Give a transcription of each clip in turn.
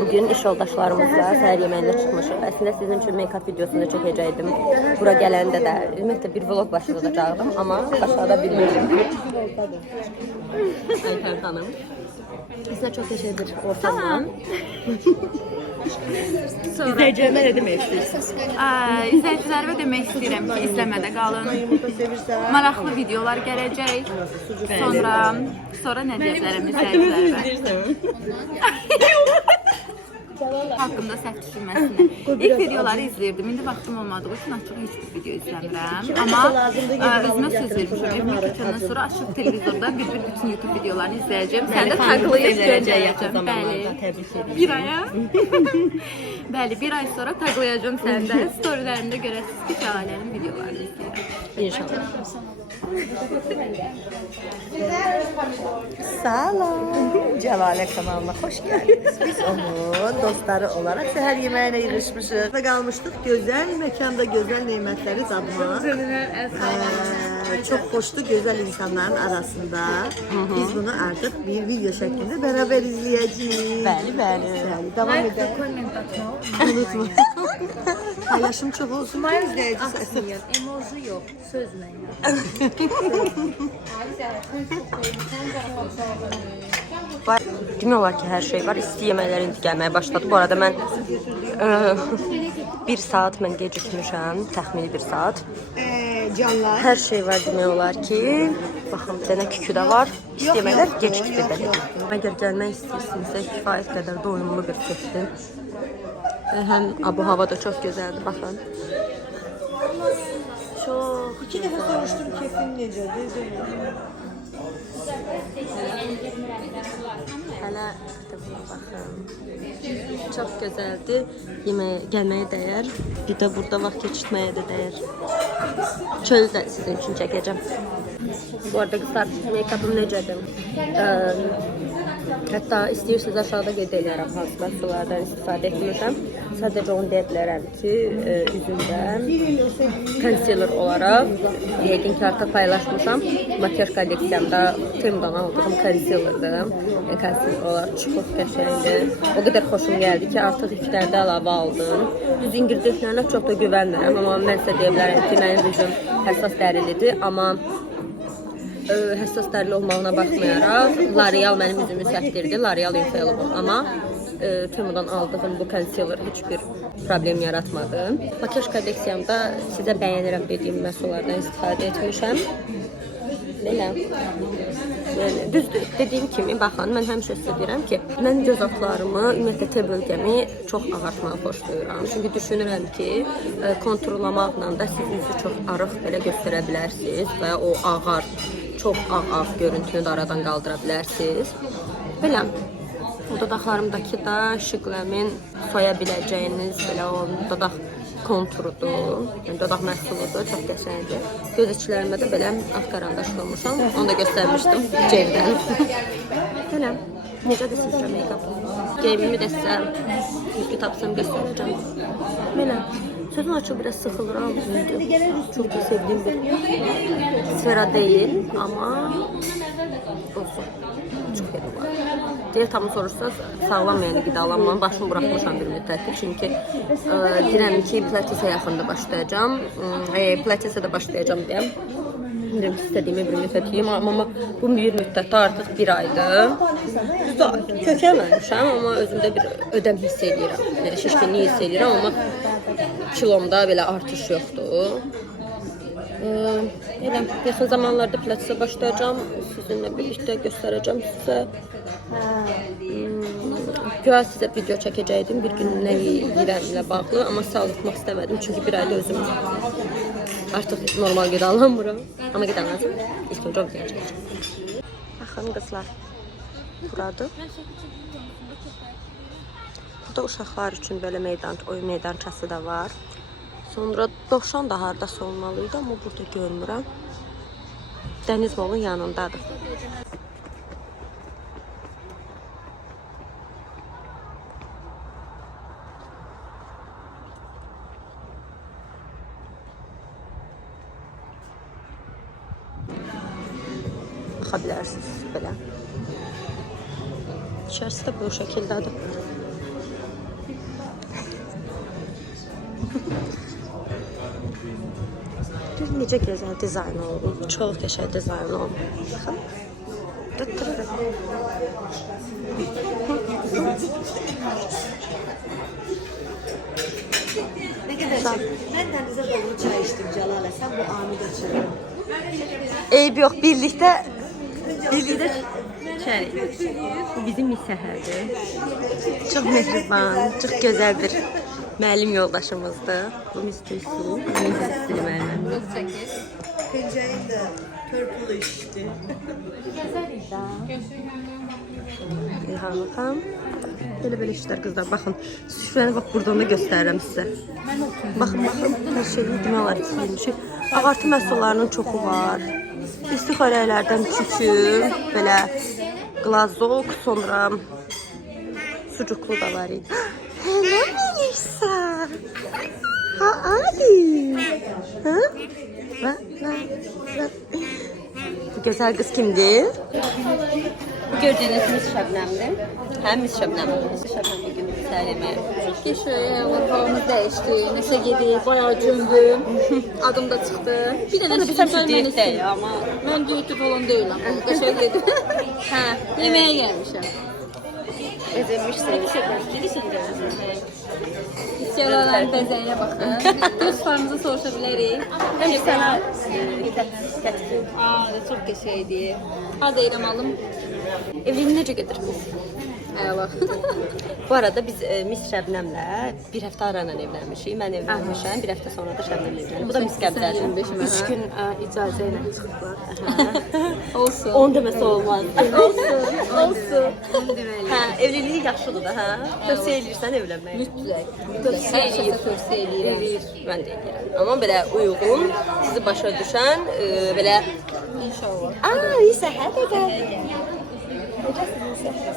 Bugün iş yoldaşlarımızla səhər yeməyinə çıxmışıq. Əslində sizin üçün make-up videosunu çəkəcəkdim. Bura gələndə də ümumiyyətlə bir vlog başlayacaqdım, amma başlada bilmirdim. Ayfer Hanım. Sizə çox təşəkkür ortamdan. İzləyicilərə nə demək istəyirsiniz? İzləyicilərə demək istəyirəm ki, izləmədə qalın. Maraqlı videolar gələcək. Sonra nə deyəcəm izləyicilərə? Haqqımda səhv düşünməsinlər. İlk videoları izləyirdim. İndi vaxtım olmadığı üçün açıq heç bir video izləmirəm. Amma özümə söz vermişəm. Evimə keçəndən sonra açıq televizorda bütün YouTube videolarını izləyəcəm. Sən də taqlayıb göndərəcəm. Bəli. Bir aya. Bəli, bir ay sonra taqlayacağım səndə. Storylərimdə görəsiniz ki, Cəlalənin videolarını izləyirəm. İnşallah. Salam. Cəlalə kanalına xoş gəldiniz. Biz onun dostları olarak səhər yeməyinə yığışmışıq. Və qalmışdıq gözəl məkanda gözəl nemətləri dadmaq. Çok xoşdu gözəl insanların arasında. Biz bunu artıq bir video şəklində beraber izləyəcəyik. Bəli. Devam edelim. Unutma. Paylaşım çok olsun. İzləyici səsi. Emoji yox, sözlə. Demək olar ki, hər şey var. İsti yeməklər indi gəlməyə başladı. Bu arada mən bir saat mən gecikmişəm. Təxmini bir saat. Canlar. Hər şey var demək olar ki. Baxın, bir dənə kükü də var. İsti yeməklər gecikdi belə. Əgər gəlmək istəyirsinizsə, kifayət qədər doyumlu bir setdir. Həm abu-hava da çox gözəldir, baxın. Çox. 2 dəfə soruşdum keyfin necədir? Hələ baxın. Çox gözəldir. Gəlməyə dəyər. Bir də burada vaxt keçirməyə də dəyər. Çölü də sizin üçün çəkəcəm. Bu arada qızlar, make-up'ım necədir? Hətta istəyirsiniz aşağıda qeyd edərəm hansı məhsullardan istifadə etmişəm. Sadəcə onu deyə bilərəm ki, üzümdə concealer olaraq yəqin ki artıq paylaşmışam. Makyaj kolleksiyamda Tim'dan aldığım concealer'dır. Concealer olaraq çox qəşəngdir. O qədər xoşum gəldi ki, artıq ilklərdə əlavə aldım. Düz ingredientlərinə çox da güvənmirəm, amma mən sizə deyə bilərəm ki, mənim üzüm həssas dərilidir, amma həssas dərili olmağına baxmayaraq L'Oreal mənim üzümü səhvdirdi. L'Oreal Infallible, amma Temu'dan aldığım bu concealer heç bir problem yaratmadı. Makyaj kolleksiyamda sizə bəyənirəm dediyim məhsullardan istifadə etmişəm. Belə. Düzdür, dediyim kimi, baxın, mən həmişə sizə deyirəm ki, mən göz altlarımı, ümumiyyətlə T bölgəmi çox ağartmağı xoşlayıram. Çünki düşünürəm ki, konturlamaqla da siz üzü çox arıq belə göstərə bilərsiniz və o ağar, çox ağ görüntünü də aradan qaldıra bilərsiniz. Belə. O dodaqlarımdakı da Şıqləmin soya biləcəyiniz belə o dodaq konturudur, yəni dodaq məhsuludur, çox qəşəngdir. Göz içlərimə də belə ağ karandaş olmuşam, onu da göstərmişdim cevdən. Belə, necədir sizcə make-up'ım? Geyimimi də sizə ilki tapsam göstərəcəm. Belə, sözün açıq biraz sıxılıram, çox da sevdiyim bir sfera deyil, amma olsun, çox yeri var. Diyetami soruşsanız, sağlam yəni qidalanmanı başımı buraxmışam bir müddətdir. Çünki deyirəm ki, pilatesə yaxında başlayacağam. Pilatesə də başlayacağım deyəm. Bilmirəm ki, istədiyimi bir müddət yiyim, amma bu bir müddətdə artıq bir aydır. Kökəlməmişəm, amma özümdə bir ödəm hiss edirəm. Yəni şişkinlik hiss edirəm, amma kilomda belə artış yoxdur. Yaxın zamanlarda pilatesə başlayacağım. Sizinlə birlikdə göstərəcəm sizə. Güya sizə video çəkəcəkdim bir gün nə yiyirəmlə bağlı, amma sağlıqmaq istəmədim çünki bir ayda özüm artıq normal qidalanmıram. Amma qidalanacam, ilk öncə o video çəkəcəm. Baxın qızlar, buradır. Burada uşaqlar üçün belə oyun meydançası da var. Sonra dovşan da hardasa olmalıydı, amma burada görmürəm. Dəniz molun yanındadır. Baxa bilərsiniz belə. İçərisi də bu şəkildədir. Necə gözəl dizayn olunub. Çox qəşəng dizayn olunub. Baxın. Ne kadar ben denize doğru çay içtim Celal'e. Sen bu anı kaçırdın. Eyb yox, birlikdə içərik. Bu bizim misəhərdir. Çox mehriban, çox gözəl bir müəllim yoldaşımızdır. Bu Mr. Su, bizim təhsil müəllimimiz. Pencereyi de purple içti. İlham xanım. Belə işlər qızlar. Baxın, süfrəni bax buradan da göstərirəm sizə. Baxın, hər şey demək olar ki, bilmişik. Ağartı məhsullarının çoxu var. İsti xörəklərdən çükü, belə glazok, sonra sucuklu da var idi. Hello Melisa. Ha Ali. Ha? Bu gözəl qız kimdir? Bu gördüğünüz Miss Şebnem'dir. Hem Miss Şebnem. Miss Şebnem bugün söylemeye. Geçiyor, ortamımız değişti. Neşe yedi, bayağı cümbüm. Adım da çıktı. Bir de neşe Bizim şu diyet değil ama. Ben diyeti falan değilim. Neşe yedi. Ha, yemeğe gelmişim. Ezilmiş seni. İstiyorlar bezeye bakın. Göz farınızı soruşabiliriz. Hem de sana gətirir. Aa, çok geçeydi. Hadi eylem alım. Evliliği necə gedir? Eyvallah. Bu arada biz Miss Şebnem'lə bir həftə arayla evlənmişik. Mən evlənmişəm. Bir həftə sonra da Şebnem evlənir. Bu da Miss Qəbzədir. 3 gün icazə ilə çıxıblar. Olsun. Onu deməsə olmaz. Olsun. Hə, evliliyi yaxşıdır da, hə? Tövsiyə edirsən evlənməyi. Mütləq. Tövsiyə eləyirəm. Mən də edirəm. Amma belə uyğun, sizi başa düşən, belə İnşallah. isə hədə gəl.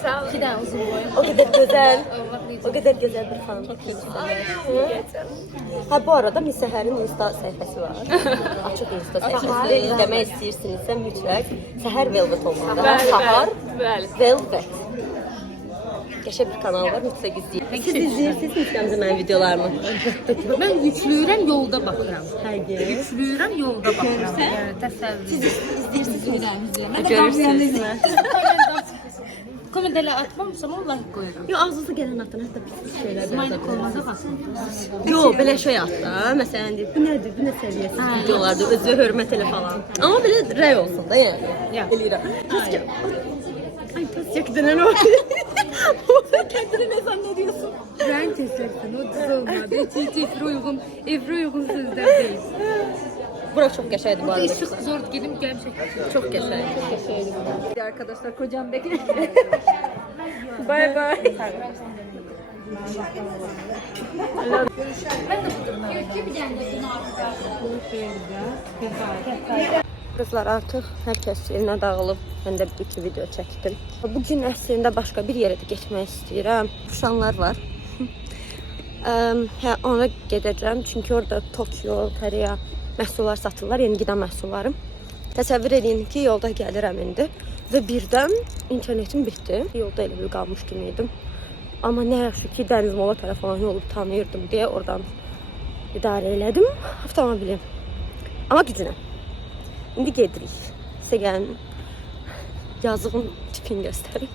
Sağ ol. 2 tane uzun boyun. O kadar güzel. O kadar güzel bir hanım. Ha bu arada Misahər'in Insta sayfası var. Açıq Insta sayfası. İzləmək istəyirsinizsə mütləq Səhər Velvet olmalı. Səhər Velvet. Qəşəng bir kanal var, mütləq izləyin. Siz izləyirsiniz Instagramda mənim videolarımı? Ben yüklüyürəm, yolda baxıram. Həqiqi. Yüklüyürəm, yolda baxıram. Yəni təsəvvür. Siz izləyirsiniz. Görürsünüz mü? Komediyle atmamışsam o like koyuram. Yo ağzınıza gələn atın, hətta pis şeylər Smiley koymasa basın. Yo, belə şey at da. Məsələn, deyir, bu nədir, bu nə səviyyəsiz videolardır, özü hörmət elə falan. Amma belə rəy olsun da, yəni. Eləyirəm. Keşke... Ay, pes yakdına ne oldu? Kendini ne zannediyorsun? Ben kesersin, o düz olmadı. Hiç evre uygun sözler değil. Burası çok geçerdi bu arada. Çok zor gelip gelmişek. Çok geçerdi. Arkadaşlar kocam bekliyor. Bye bye. Kızlar artık herkes elinə dağılıb. Mən də bir iki video çəkdim. Bugün əslində başqa bir yerə də getmək istəyirəm. Uşanlar var. Ona gedəcəm. Çünki orada Tokyo, Koreya məhsullar satırlar. Yeni gidən məhsullarım. Təsəvvür edin ki, yolda gəlirəm indi. Və birdən internetim bitdi. Yolda elə bir qalmış kimi idim. Amma nə yaxşı ki, Dəniz Mola tərəfini olub tanıyırdım deyə oradan idarə elədim avtomobili. Amma gücünə. İndi gedirik. Sizə gəlin yazığın tipini göstərim.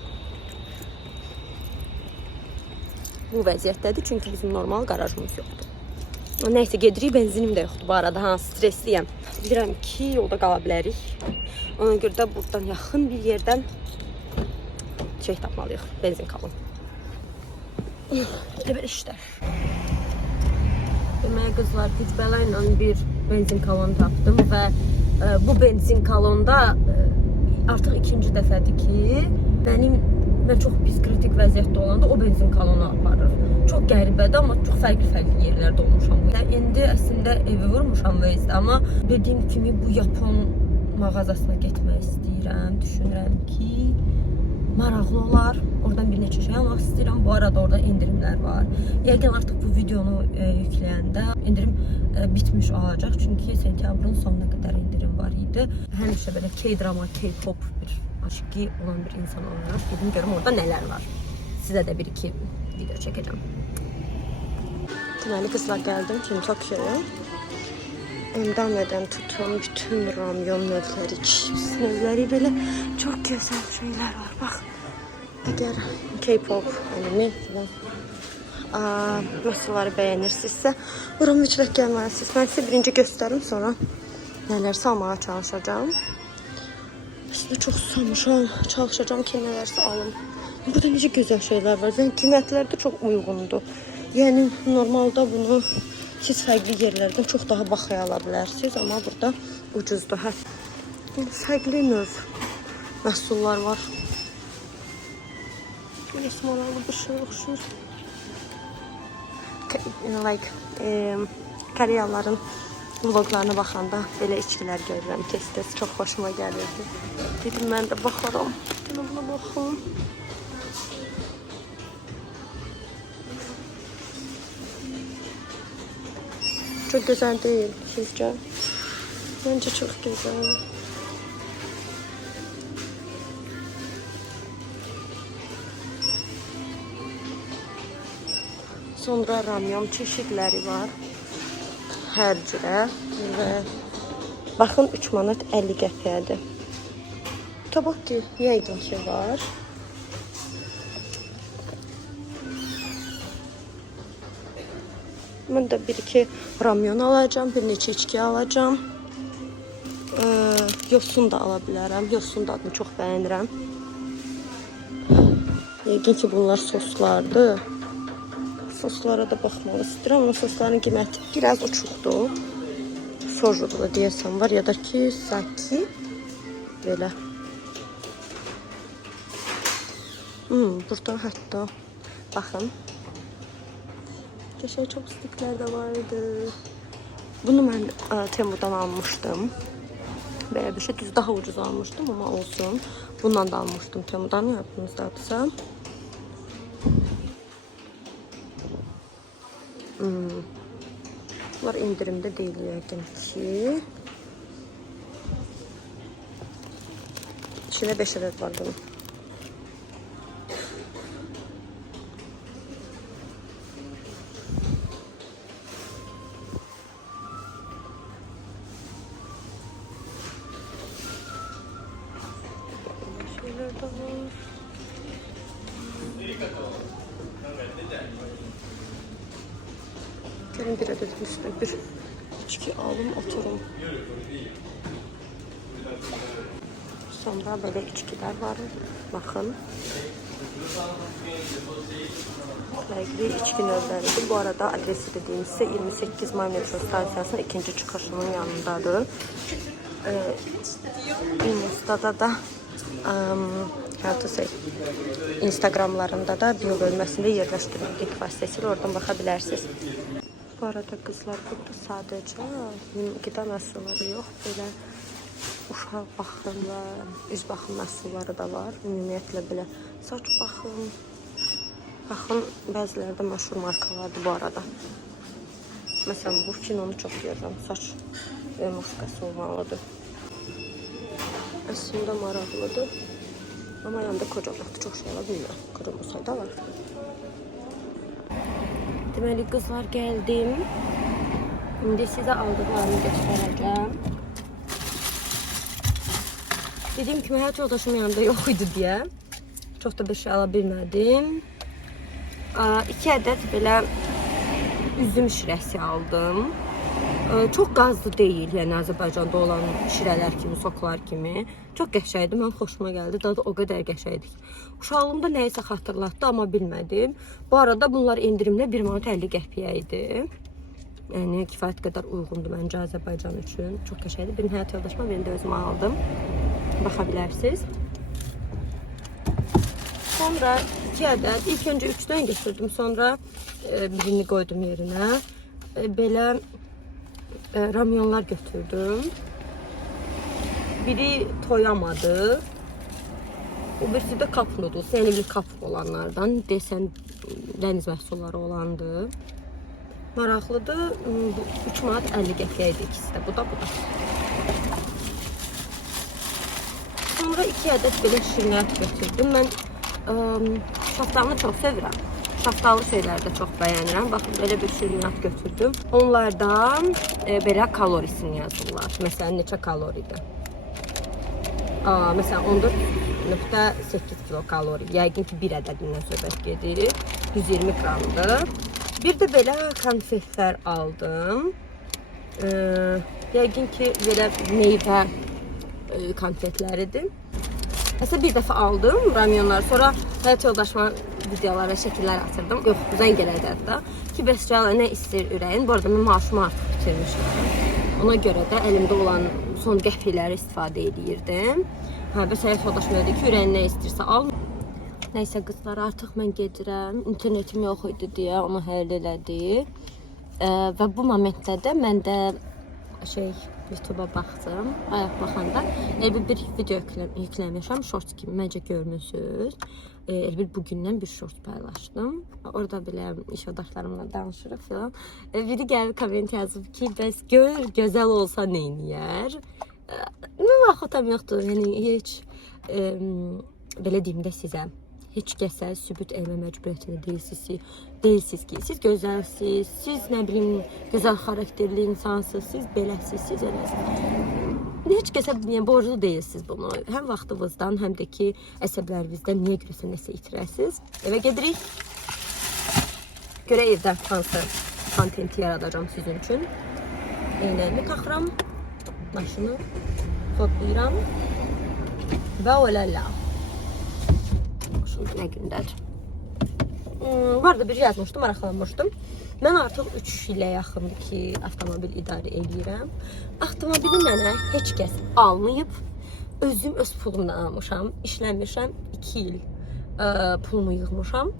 Bu vəziyyətdədir çünki bizim normal qarajımız yoxdur. Nəysə gedirik, benzinim də yoxdur bu arada. Stresliyəm. Bilirəm ki, yolda qala bilərik. Ona görə də buradan yaxın bir yerdən şey tapmalıyıq. Benzin kalın. Belə işlər. Deməyə qızlar, gücbəla ilə bir benzin kalonu tapdım və bu benzin kalonda artıq ikinci dəfədir ki, mən çox pis kritik vəziyyətdə olanda o benzin kalonu aparır. Çox qəribədir, amma çox fərqli yerlərdə olmuşam. İndi əslində evi vurmuşam vəzdə, amma dediyim kimi bu Yapon mağazasına getmək istəyirəm. Düşünürəm ki, maraqlı olar. Oradan bir neçə şey almaq istəyirəm. Bu arada orada indirimlər var. Yəqin artıq bu videonu yükləyəndə indirim bitmiş olacaq. Çünki sentyabrın sonuna qədər indirim var idi. Həmişə belə K-drama, K-pop bir aşkı olan bir insan olaraq gedim görüm orada nələr var. sizə də 1-2 video çəkəcəm. Deməli qızlar gəldim şimdi Tokyo'ya. Endameden tutun bütün ramyon növləri, chips növləri belə çox gözəl şeylər var. Bax, əgər K-pop anime falan məhsulları bəyənirsinizsə, bura mütləq gəlməlisiniz. Mən sizə birinci göstərim, sonra nələrsə almağa çalışacağım. Aslında çox susamışam, çalışacağım ki, nələrsə alım. Burada necə gözəl şeylər var. Yəni qiymətləri də çox uyğundur. Yəni normalda bunu siz fərqli yerlərdən çox daha baxaya ala bilərsiniz, amma burada ucuzdur. Fərqli növ məhsullar var. Esmaralı bir şey oxşur. Like Koreyalıların vloglarına baxanda belə içkilər görürəm tez-tez, çox xoşuma gəlirdi. Dedim mən də baxaram. Dedim buna baxım. Çok güzel değil sizce? Bence çok güzel. Sonra ramyon çeşitləri var. Hər cürə və baxın 3 manat 50 qəpiyadır. Tabaq ki, yəqin ki var. Mən də 1-2 ramyon alacağım, bir neçə içki alacağım. Yosun da ala bilərəm. Yosun dadını çox bəyənirəm. Yəqin ki bunlar soslardır. Soslara da baxmaq istəyirəm, amma sosların qiyməti biraz uçuqdur. Sojuda deyəsəm var, ya da ki saki belə. Burada hətta baxın. Qəşəng chopsticklər də vardı. Bunu mən Temu'dan almışdım. Belə bir şey, düz daha ucuz almışdım, amma olsun. Bundan da almışdım Temu'dan, yadınızdadırsa. Bunlar indirimdə deyil yəqin ki. İçində 5 ədəd var bunun. Şeyler de var. Gelin bir adet üstüne bir içki alım, oturum. Sonra böyle içkiler var. Bakın. Fərqli içki növləridir. Bu arada adresi dediğimizse 28 May metro stansiyasının ikinci çıkışının yanındadır. Insta'da da Instagramlarında da bio bölməsində yerləşdirildik vasitəsilə oradan baxa bilərsiniz. Bu arada kızlar burada sadece qida məhsulları yox, belə uşaq baxımı, üz baxım məhsulları da var. Ümumiyyətlə belə saç baxım. Baxın, bəziləri də məşhur markalardır bu arada. Məsələn, bu kinonu çox görürəm. Saç maskası olmalıdır. Əslində maraqlıdır. Amma yanında kocalaqdır, çox şey ala bilmirəm. Kocam olsaydı alardı. Deməli qızlar gəldim. İndi sizə aldıqlarımı göstərəcəm. Dediyim kimi həyat yoldaşım yanında yox idi deyə çox da bir şey ala bilmədim. 2 ədəd belə üzüm şirəsi aldım. Çox qazlı deyil, yəni Azərbaycanda olan şirələr kimi, soklar kimi. Çox qəşəngdir, mən xoşuma gəldi. Dadı o qədər qəşəngdir. Uşaqlığımda nəyisə xatırlatdı, amma bilmədim. Bu arada bunlar indirimlə 1 manat 50 qəpiyə idi. Yəni kifayət qədər uyğundur məncə Azərbaycan üçün. Çox qəşəngdir. Birini həyat yoldaşıma, birini də özümə aldım. Baxa bilərsiniz. Sonra 2 ədəd, ilk öncə 3-dən götürdüm, sonra birini qoydum yerinə. Belə ramyonlar götürdüm. Biri toyamadı. O birisi də kap noodles, yəni bir kap olanlardan, desən dəniz məhsulları olandı. Maraqlıdır. 3 manat 50 qəpiyə idi ikisi də. Bu da. Sonra 2 ədəd belə şirniyyat götürdüm. Mən şaftalını çox sevirəm. Şaftalı şeyləri də çox bəyənirəm. Baxın, belə bir şirniyyat götürdüm. Onlardan belə kalorisini yazırlar. Məsələn, neçə kaloridir? Məsələn, 14,8 kilokalori. Yəqin ki, bir ədədindən söhbət gedir. 120 qramdır. Bir də belə konfetlər aldım. Yəqin ki, belə meyvə konfetləridir. Hətta bir dəfə aldım ramyonları, sonra həyat yoldaşıma videolara, şəkillər atırdım. Yox, zəng elədi hətta ki, bəs nə istəyir ürəyin? Bu arada mən maaşımı artıq bitirmişdim. Ona görə də əlimdə olan son qəpikləri istifadə edirdim. Bəs həyat yoldaşıma dedi ki, ürəyin nə istəyirsə al. Nəysə qızlar, artıq mən gedirəm. İnternetim yox idi deyə onu həll elədi. Və bu momentdə də mən də YouTube'a baxdım. Ayaq baxanda bir video yükləmişəm, shorts kimi, məncə görmüsünüz. Bugündən bir shorts paylaşdım. Orada belə iş yoldaşlarımla danışırıq filan. Biri gəlib komment yazıb ki, bəs gör, gözəl olsa neyniyər? Mən vaxtam yoxdur, yəni heç belə deyim də sizə. Heç kəsə sübut eləmə məcburiyyətində deyilsiniz ki, siz gözəlsiniz, siz nə bilim gözəl xarakterli insansınız, siz beləsiz, siz eləsiniz. Heç kəsə borclu deyilsiniz bunu. Həm vaxtınızdan, həm də ki, əsəblərinizdən niyə görəsə nəsə itirəsiniz. Evə gedirik. Görə evdə hansı kontenti yaradacağım sizin üçün. Eynəyimi taxıram, maşını kodlayıram və olələ. Nə gündədir. Var da bir yazmışdım, maraqlanmışdım. Mən artıq 3 ilə yaxındır ki, avtomobil idarə edirəm. Avtomobili mənə heç kəs almayıb. Özüm öz pulumdan almışam, işləmişəm, 2 il pulumu yığmışam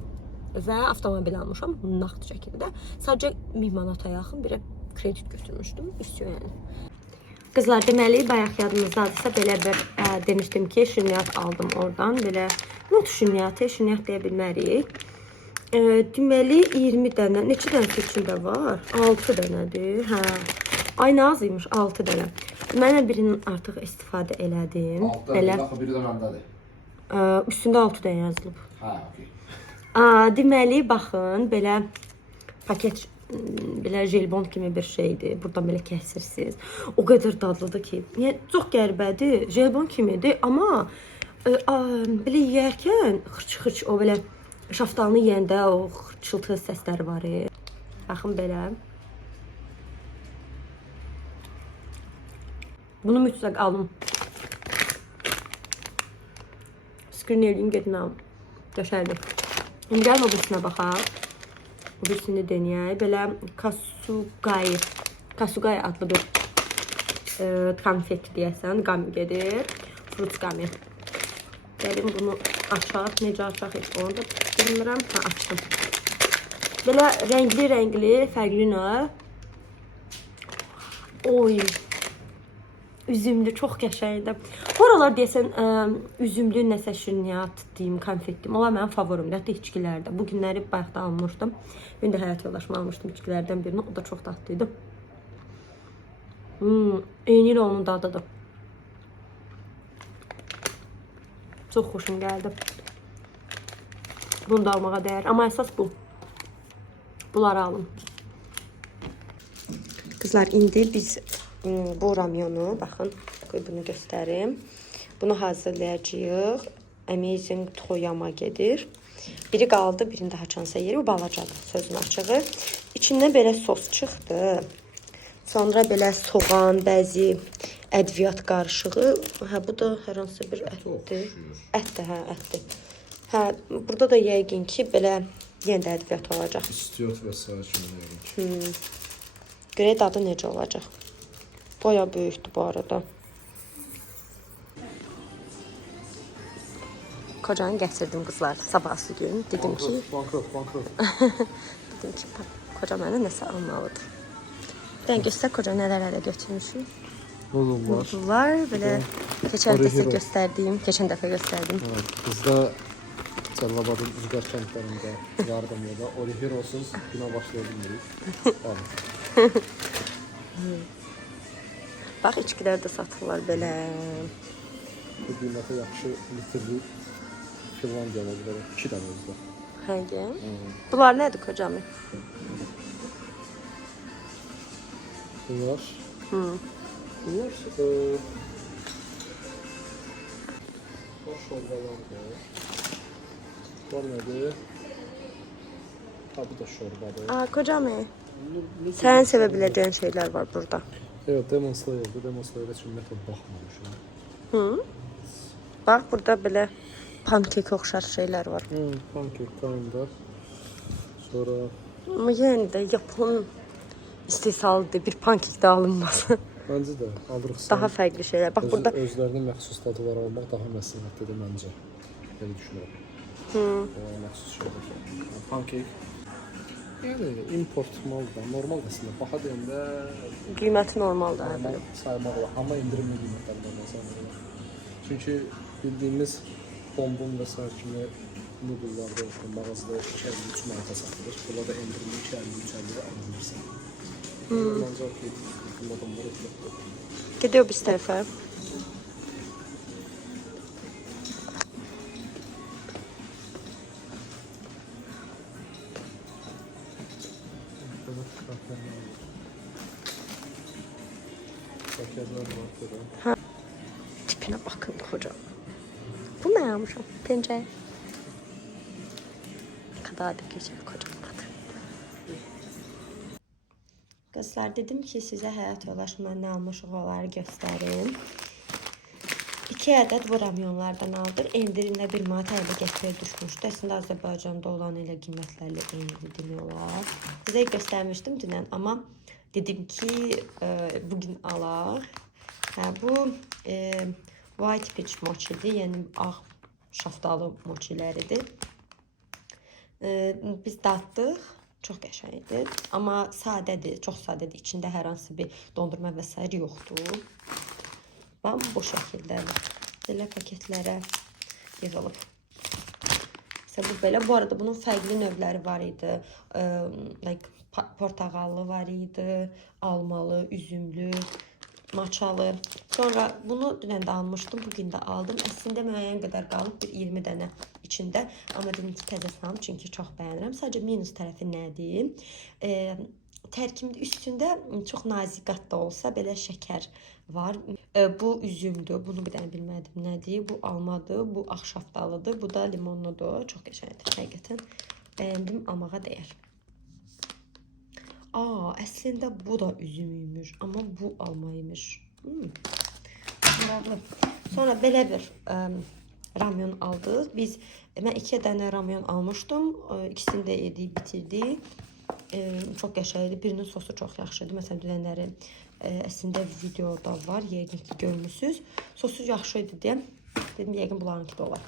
və avtomobil almışam nağd şəkildə. Sadəcə 1000 manata yaxın bir kredit götürmüşdüm, üstü yəni. Qızlar, deməli, bayaq yadınızdadırsa belə bir demişdim ki, şirniyyat aldım oradan, belə şirniyyat deyə bilmərik. Deməli, 20 dənə, neçə dənə içində var? 6 dənədir, hə. Ay, nazıymış, 6 dənə. Mənə birinin artıq istifadə elədim. 6 dənə, axı biri də məndədir. Üstündə 6 dənə yazılıb. Hə, okey. Deməli, baxın, belə paket, belə jelbon kimi bir şeydir. Buradan belə kəsirsiniz. O qədər dadlıdır ki, çox qəribədir, jelbon kimidir, amma belə yeyərkən xırç-xırç o belə şaftalını yeyəndə o xırçıltı səsləri var. Baxın belə. Bunu mütləq alın. Screen eləyim, gedin alın. Qəşəngdir. İndi gəlin o birisine baxaq. O birisini denəyək. Belə Kasugai adlı bir konfet deyəsən, qami gedir. Fruit qami. Gəlin bunu açaq. Necə açaq heç onu da bilmirəm. Açdım. Belə rəngli, fərqli növ. Oy. Üzümlü, çox qəşəngdir. Oralar deyəsən, üzümlü nəsə şirniyyat deyim, konfet deyim. Onlar mənim favorimdir, hətta içkilərdə. Bu günləri bayaqda almışdım. Ben də həyat yoldaşıma almışdım içkilərdən birini. O da çox tatlıydı. Eyni ilə onun dadıdır. Çox xoşum gəldi. Bunu da almağa dəyər. Amma əsas bu. Bunları alın. Kızlar, indi biz bu ramyonu, baxın, bunu göstərim. Bunu hazırlayacağıq. Amazing Toyama gedir. Biri qaldı, birini daha çansa yeri. Bu balacadır, sözün açığı. İçindən belə sos çıxdı. Sonra belə soğan, bəzi ədviyyat qarışığı. Bu da hər hansı bir ətdir. Ətdir, ətdir. Burada da yəqin ki, belə yenə də ədviyyat olacaq. İstiot və s. kimi. Görək dadı necə olacaq. Baya böyükdür bu arada. Kocanı gətirdim qızlar sabahsı gün. Dedim ki... Bankrot. Dedim ki, koca mənə nəsə almalıdır. Bir dənə göstər koca nələr götürmüşüm. Nodullar. Belə keçən dəfə göstərdim. Bizdə Cəlilabadın Üzqar kəndlərində yardımlıda Oriherosuz günə başlaya bilmirik. Bax, içkilər də satırlar belə. Bu qiymətə yaxşı litrli Finlandiya oldu. 2 dənə özdə. Hangi? Bunlar nədir kocam? Bunlar. Bunlar şorbalardır. Bunlar nədir? Ha, bu da şorbadır. Aa kocam, sen sevebileceğin şeyler var burada. Evet, Demon Slayer'dı. Demon Slayer'ə ümumiyyətlə baxmamışam. Bak burada belə pankek oxşar şeyler var. Pankek tayında. Sonra Ama yenə də Japon istehsalıdır. Bir pankek də alınmaz. məncə də alırıq. Daha fərqli şeyler. Bak burada Özlərinin məxsus tadıları almaq daha məsləhətlidir məncə. Belə düşünürəm. Məxsus şeylər. Pankek. Yəni import maldır. Normal əslində. Baha deyəndə qiyməti normaldır. normal saymaq olar. Amma endirimli qiymətlərdən məsələn. Çünki bildiyimiz bombon və sair kimi nudullarda mağazada 253 manata satılır. Burada da endirimli 253-50 alınırsan. Ancaq ki, adamlar etməkdir. Gidiyor biz tərəfə. Tipine bakın hocam. Bu ne yapmışım? Pencere. Ne kadar da güzel kocam bakın. Kızlar dedim ki size hayat yoldaşımdan ne almışım onları göstereyim. 2 adet bu ramyonlardan aldım. Endirimlə bir manat 50 qəpiyə düşmüşdü. Əslində Azərbaycanda olan elə qiymətlərlə eyni demək. Sizə göstərmişdim dünən, amma dedim ki bugün alaq. Bu white peach mochidir, yəni ağ şaftalı mochiləridir. Biz dadıq. Çox qəşəngdir, amma sadədir, çox sadədir. İçində hər hansı bir dondurma və sair yoxdur. Bax, bu şəkildədir. Belə paketlərə yığılıb. Mesela bu belə. Bu arada bunun fərqli növləri var idi. Like portağallı var idi, almalı, üzümlü, maçalı. Sonra bunu dünən də almışdım, bugün də aldım. Əslində müəyyən qədər qalıb, bir 20 dənə içində. Amma dedim ki, təzə salım, çünki çox bəyənirəm. Sadəcə minus tərəfi nədir? Tərkimdə üstündə çox nazik qat da olsa belə şəkər var. Bu üzümdür. Bunu bir dənə bilmədim nədir. Bu almadır, bu ağ şaftalıdır, bu da limonludur. Çox qəşəngdir həqiqətən. Bəyəndim, almağa dəyər. Əslində bu da üzümüymüş, amma bu almaymış. Maraqlı. Sonra belə bir ramyon aldıq. Mən 2 dənə ramyon almışdım. İkisini də yedik, bitirdik. Çox qəşəngdir. Birinin sosu çox yaxşıdır. Məsələn, dünənləri əslində videoda var. Yəqin ki, görmüsünüz. Sosu yaxşıydı deyə dedim, yəqin bunlarınki də olar.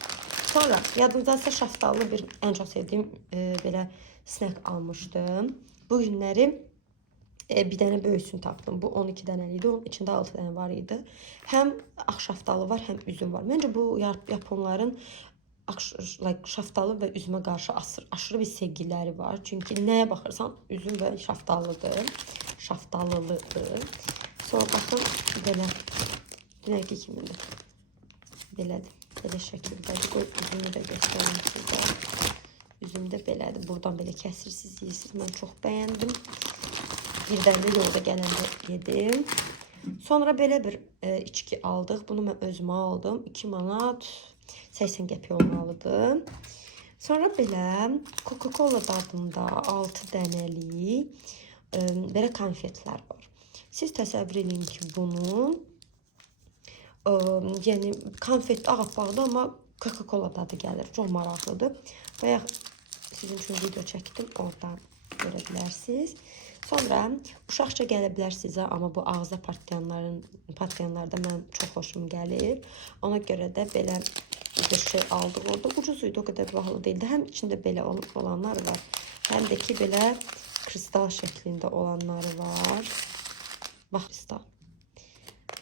Sonra yadımdasa şaftalı bir ən çox sevdiyim belə snack almışdım. Bu günləri bir dənə böyüsünü tapdım. Bu 12 dənəli idi. Onun içində 6 dənə var idi. Həm ağ şaftalı var, həm üzüm var. Məncə bu Yaponların şaftalı və üzümə qarşı aşırı bir sevgiləri var. Çünki nəyə baxırsan üzüm və şaftalıdır. Şaftalılıdır. Sonra baxın belə. Dünənki kimidir. Belədir. Belə şəkildədir. Qoy üzümü də göstərim sizə. Üzüm də belədir. Buradan belə kəsirsiniz, yeyirsiniz. Mən çox bəyəndim. Birdən də yolda gələndə yedim. Sonra belə bir içki aldıq. Bunu mən özümə aldım. 2 manat 80 qəpik olmalıdır. Sonra belə Coca-Cola dadında 6 dənəli belə konfetlər var. Siz təsəvvür edin ki, bunu yəni konfet ağappaqdır, amma Coca-Cola dadı gəlir. Çox maraqlıdır. Bayaq sizin üçün video çəkdim. Oradan görə bilərsiniz. Sonra uşaqca gələ bilər sizə, amma bu ağza partlayanlarda mən çox xoşum gəlir. Ona görə də belə bir şey aldıq orada. Ucuz idi, o qədər bahalı deyildi. Həm içində belə olanlar var, həm də ki belə kristal şəklində olanları var. Bax, kristal.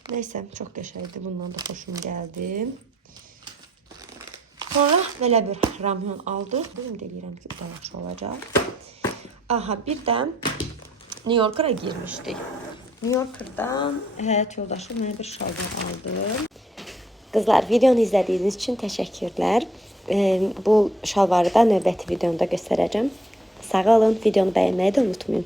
Neysə, çox qəşəngdir. Bundan da xoşum gəldi. Sonra belə bir ramyon aldıq. Ümid edirəm ki, bu da yaxşı olacaq. Aha, bir də New York'a girmişdik. New York'dan həyat yoldaşım mənə bir şalvar aldı. Kızlar, videonu izlediğiniz için teşekkürler. Bu şalvarı da növbəti videomda göstərəcəm. Sağ olun, videonu bəyənməyi də unutmayın.